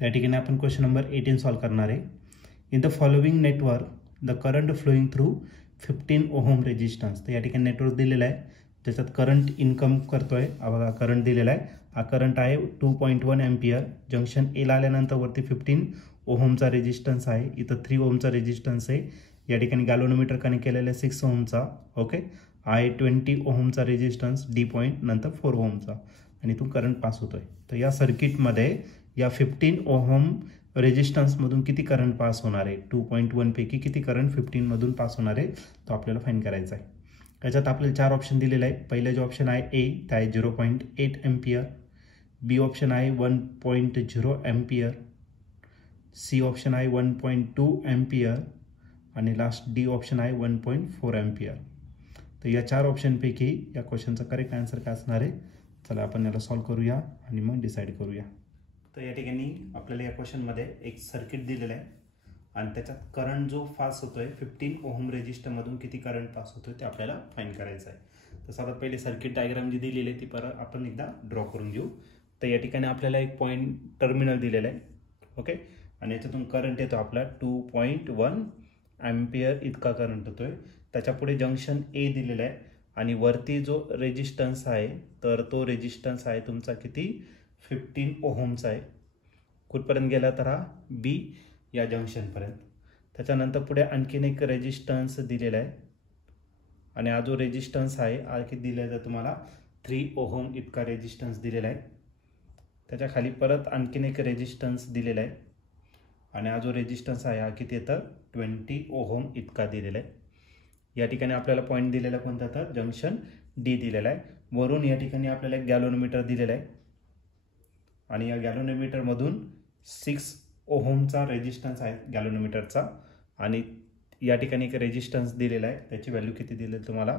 त्या ठिकाणी आपण क्वेश्चन नंबर 18 सॉल्व करणार आहे. In the following network the current flowing through 15 ohm resistance. तर या ठिकाणी नेटवर्क दिलेलं आहे ज्याच्यात करंट इन्कम करतोय. बघा करंट दिलेला आहे. हा करंट आहे 2.1 एम्पियर. जंक्शन एला आल्यानंतर वरती 15 ओहमचा रेजिस्टन्स आहे. इथं 3 ओहमचा रेजिस्टन्स आहे. या ठिकाणी गॅल्व्हनोमीटर कनेक्ट केलेला आहे 6 ओहमचा. ओके, आहे 20 ओहमचा रेजिस्टन्स, डी पॉईंट नंतर 4 ओहमचा, आणि इथून करंट पास होतोय. तर या सर्किटमध्ये या 15 ओहम रेजिस्टन्समधून किती करंट पास होणार आहे, 2.1 पैकी किती करंट 15 मधून पास होणार आहे तो आपल्याला फाइंड करायचा आहे. याच्यात आपल्याला 4 ऑप्शन दिलेले आहे. पहिले जे ऑप्शन आहे ए, ते आहे 0.8 एम्पियर. बी ऑप्शन आहे 1.0 एम्पियर. सी ऑप्शन आहे 1.2 एम्पियर. आणि लास्ट डी ऑप्शन आहे 1.4 एम्पियर. तर या 4 ऑप्शनपैकी या क्वेश्चनचा करेक्ट आन्सर काय असणार आहे. चला आपण याला सॉल्व करूया आणि मग डिसाईड करूया. तर या ठिकाणी आपल्याला या क्वेश्चनमध्ये एक सर्किट दिलेलं आहे आणि त्याच्यात करंट जो पास होतोय 15 ओहम रेजिस्टरमधून किती करंट पास होतोय ते आपल्याला फाइंड करायचं आहे. तर सर्वात पहिले सर्किट डायग्राम जी दिलेली आहे ती परत आपण एकदा ड्रॉ करून घेऊ. तर या ठिकाणी आपल्याला एक पॉईंट टर्मिनल दिलेलं आहे. ओके, आणि याच्यातून करंट येतो आपला 2.1 एम्पियर इतका करंट होतोय. त्याच्या पुढे जंक्शन ए दिलेला आहे आणि वरती जो रेजिस्टन्स आहे तर तो रेजिस्टन्स आहे तुमचा किती 15 ओहमचा आहे. कुठपर्यंत गेला तर हा बी या जंक्शनपर्यंत. त्याच्यानंतर पुढे आणखीन एक रेजिस्टन्स दिलेला आहे आणि हा जो रेजिस्टन्स आहे हा किती दिलेला आहे तुम्हाला 3 ओहम इतका रेजिस्टन्स दिलेला आहे. त्याच्या खाली परत आणखीन एक रेजिस्टन्स दिलेला आहे आणि हा जो रेजिस्टन्स आहे हा किती येतं 20 ओहम इतका दिलेला आहे. या ठिकाणी आपल्याला पॉईंट दिलेला कोणता तर जंक्शन डी दिलेला आहे. वरून या ठिकाणी आपल्याला एक गॅल्व्हनोमीटर दिलेला आहे आणि या गॅल्व्हनोमीटरमधून 6 ओहमचा रेजिस्टन्स आहे गॅल्व्हनोमीटरचा आणि या ठिकाणी एक रेजिस्टन्स दिलेला आहे. त्याची व्हॅल्यू किती दिली आहे तुम्हाला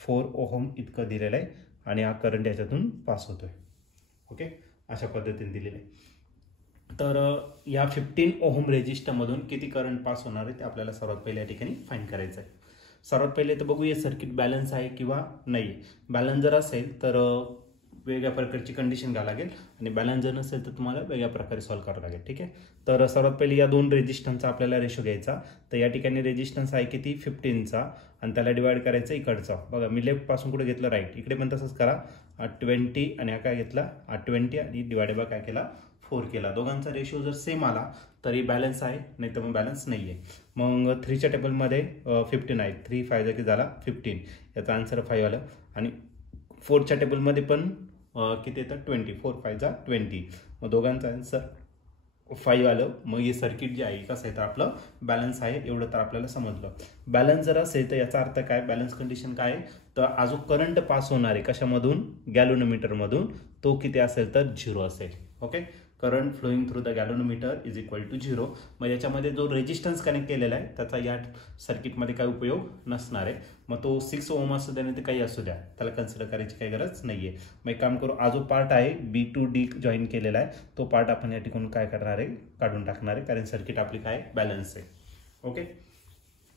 4 ओहम इतकं दिलेलं आहे आणि हा करंट याच्यातून पास होतोय. ओके, अशा पद्धतीने दिलेलं आहे. तर या 15 ओहम रेजिस्टरमधून किती करंट पास होणार आहे ते आपल्याला सर्वात पहिले या ठिकाणी फाइंड करायचं आहे. सर्वात पहिले तर बघूया सर्किट बॅलन्स आहे किंवा नाही. बॅलन्स जर असेल तर वेगळ्या प्रकारची कंडिशन घ्यावी लागेल आणि बॅलन्स जर नसेल तर तुम्हाला वेगळ्या प्रकारे सॉल्व्ह करावं लागेल. ठीक आहे, तर सर्वात पहिले या 2 रेजिस्टन्सचा आपल्याला रेशो घ्यायचा. तर या ठिकाणी रेजिस्टन्स आहे किती 15चा आणि त्याला डिवाइड करायचं इकडचा. बघा मी लेफ्ट पासून कुठे घेतलं राईट, इकडे पण तसंच करा. 20 आणि हा काय घेतला 20 आणि डिवाइड बाय काय केला 4 केला. दोघांचा रेशो जर सेम आला तरी बॅलन्स आहे, नाही तर मग बॅलन्स नाही आहे. मग 3च्या टेबलमध्ये 15 आहे, 3 5 की झाला 15, याचा आन्सर 5 आलं. आणि 4च्या टेबलमध्ये पण किती येतं 20, 4 5 20, मग दोघांचा आन्सर 5 आलं. मग हे सर्किट जे आहे कसं आहे तर आपलं बॅलन्स आहे, एवढं तर आपल्याला समजलं. बॅलन्स जर असेल तर याचा अर्थ काय, बॅलन्स कंडिशन काय तर हा जो करंट पास होणार आहे कशामधून गॅल्व्हनोमीटरमधून तो किती असेल तर 0 असेल. Okay, current flowing through the galvanometer is equal to 0. मग याच्यामध्ये जो रेजिस्टन्स कनेक्ट केलेला आहे त्याचा या सर्किटमध्ये काही उपयोग नसणार आहे. मग तो 6 ओहम असू द्या नाही तर काही असू द्या, त्याला कन्सिडर करायची काही गरज नाही आहे. मग एक काम करू, हा जो पार्ट आहे बी टू डी जॉईन केलेला आहे तो पार्ट आपण या ठिकाणी काय करणार आहे काढून टाकणार आहे, कारण सर्किट आपली काय बॅलन्स आहे. ओके,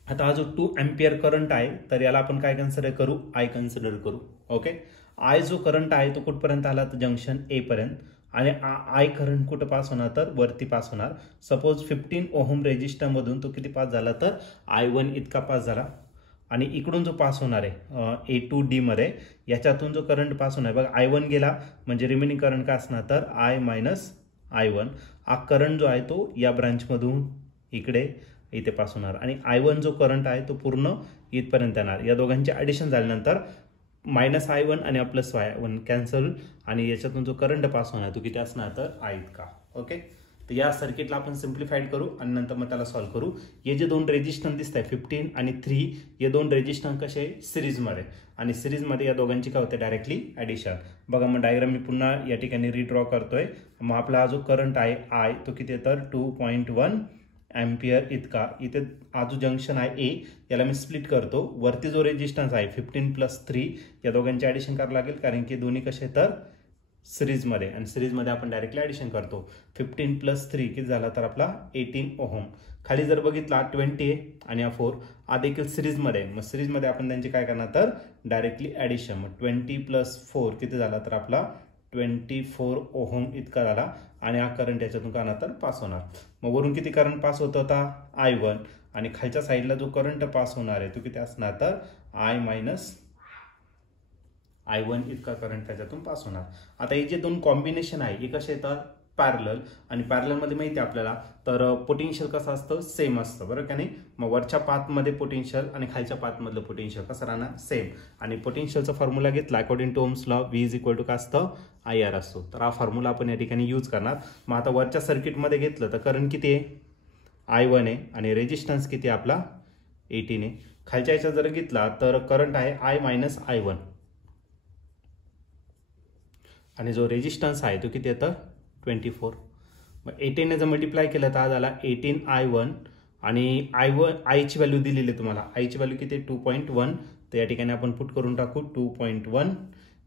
आता हा जो 2 एम्पियर करंट आहे तर याला आपण काय कन्सिडर करू, आय कन्सिडर करू. ओके, आय जो करंट आहे तो कुठपर्यंत आला तर जंक्शन ए पर्यंत आणि आय करंट कुठं पास होणार तर वरती पास होणार. सपोज 15 ओहम रेजिस्टरमधून तो किती पास झाला तर I1 इतका पास झाला आणि इकडून जो पास होणार आहे A टू डी मध्ये याच्यातून जो करंट पास होणार बघा I1 गेला म्हणजे रिमेनिंग करंट काय असणार तर I मायनस I1. हा करंट जो आहे तो या ब्रांचमधून इकडे इथे पास होणार आणि I1 जो करंट आहे तो पूर्ण इथपर्यंत येणार. या दोघांचे ॲडिशन झाल्यानंतर मायनस I1 आणि प्लस I1 कॅन्सल आणि याच्यातून जो करंट पास होणार तो किती असणार तर I इतका. ओके, तर या सर्किटला आपण सिम्प्लिफाईड करू आणि नंतर मग त्याला सॉल्व्ह करू. हे जे 2 रेजिस्टन्स दिसत आहे 15 आणि 3, हे 2 रेजिस्टन्स कसे आहे सिरीजमध्ये आणि सिरीजमध्ये या दोघांची काय होते डायरेक्टली ॲडिशन. बघा मग डायग्राम मी पुन्हा या ठिकाणी रिड्रॉ करतोय. मग आपला हा जो करंट आहे I तो किती तर 2.1 एम्पियर इतका. इथे हा जो जंक्शन आहे ए याला मी स्प्लिट करतो. वरती जो रेजिस्टन्स आहे 15 + 3 या दोघांचे ॲडिशन करावं लागेल कारण की दोन्ही कसे तर सिरीजमध्ये आणि सिरीजमध्ये आपण डायरेक्टली ॲडिशन करतो. 15 + 3 किती झाला तर आपला 18 ओहम. खाली जर बघितला 20 आहे आणि हा 4 हा देखील सिरीजमध्ये आहे. मग सिरीजमध्ये आपण त्यांचे काय करणार तर डायरेक्टली ॲडिशन. मग 20 + 4 किती झाला तर आपला 24 ओहम इतका झाला आणि हा करंट याच्यातून काय होणार तर पास होणार. मग वरून किती करंट पास होत होता I1 आणि खालच्या साईडला जो करंट पास होणार आहे तो किती असणार तर I-1 इतका करंट त्याच्यातून पास होणार. आता हे जे दोन कॉम्बिनेशन आहे हे कसे येतात पॅरलल आणि पॅरललमध्ये माहिती आहे आपल्याला तर पोटेन्शियल कसं असतं सेम असतं बरं का नाही. मग वरच्या पाथमध्ये पोटेन्शियल आणि खालच्या पाथमधलं पोटेन्शियल कसं राहणार सेम आणि पोटेन्शियलचा फॉर्म्युला घेतला according to ohm's law V is equal to काय असतं IR असतो. तर हा फॉर्म्युला आपण या ठिकाणी यूज करणार. मग आता वरच्या सर्किटमध्ये घेतलं तर करंट किती आहे I1 आहे आणि रेजिस्टन्स किती आहे आपला 18 आहे. खालच्या याचा जर घेतला तर करंट आहे I-I1 आणि जो रेजिस्टन्स आहे तो किती येतं 24. मग 18 ने जर मल्टिप्लाय केलं तर झाला 18I1 आणि I ची व्हॅल्यू दिलेली आहे तुम्हाला. I ची व्हॅल्यू किती 2.1 तर या ठिकाणी आपण पुट करून टाकू 2.1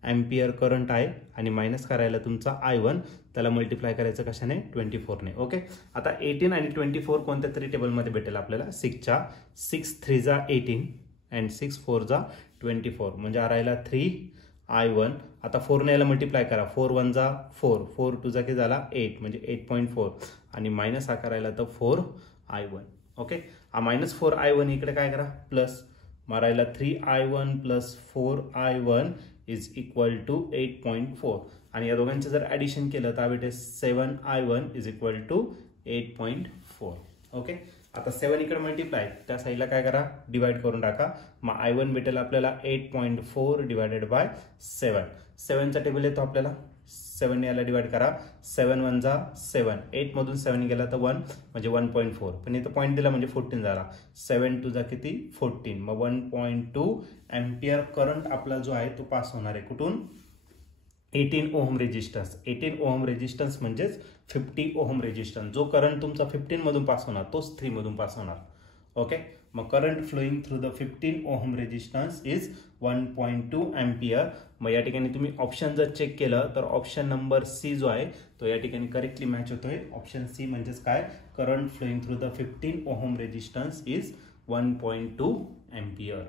एम्पियर करंट आहे आणि मायनस करायला तुमचा I1 त्याला मल्टिप्लाय करायचं कशाने 24 ने. ओके आता 18 आणि 24 कोणत्या तरी टेबलमध्ये भेटेल आपल्याला 6च्या 6 3 जा 18 अँड 6 4 जा 24 म्हणजे राहिला 3I1. आता 4 ने याला मल्टिप्लाय करा 4 1 जा 4 4 2 जा किती झाला 8 म्हणजे 8.4 आणि मायनस हा करायला तर 4I1. ओके हा -4I1 इकडे काय करा प्लस मारायला 3I1 plus 4I1 is equal to 8.4 आणि या दोघांचं जर ॲडिशन केलं तर भेटेल 7I1 is equal to 8.4. Okay आता 7 इकडे मल्टिप्लाय त्या साईडला काय करा डिवाइड करून टाका. मग I1 भेटेल आपल्याला 8.4 डिवायडेड बाय 7. 7चा टेबल येतो आपल्याला 7 याला डिवाइड करा 7 1 जा 7 8 मधून 7 गेला तर 1 म्हणजे 1.4 पण इथं पॉईंट दिला म्हणजे 14 झाला 7 2 जा किती 14 मग 1.2 एम्पियर करंट आपला जो आहे तो पास होणार आहे कुठून 18 ओहम रेजिस्टन्स. 18 ओहम रेजिस्टन्स म्हणजेच 50 ओहम रेजिस्टन्स. जो करंट तुमचा 15 मधून पास होणार तोच 3 मधून पास होणार. ओके मग current flowing through the 15 ohm resistance is 1.2 ampere. मग या ठिकाणी तुम्ही ऑप्शन जर चेक केलं तर ऑप्शन नंबर सी जो आहे तो या ठिकाणी करेक्टली मॅच होतोय. ऑप्शन सी म्हणजेच काय current flowing through the 15 ohm resistance is 1.2 ampere.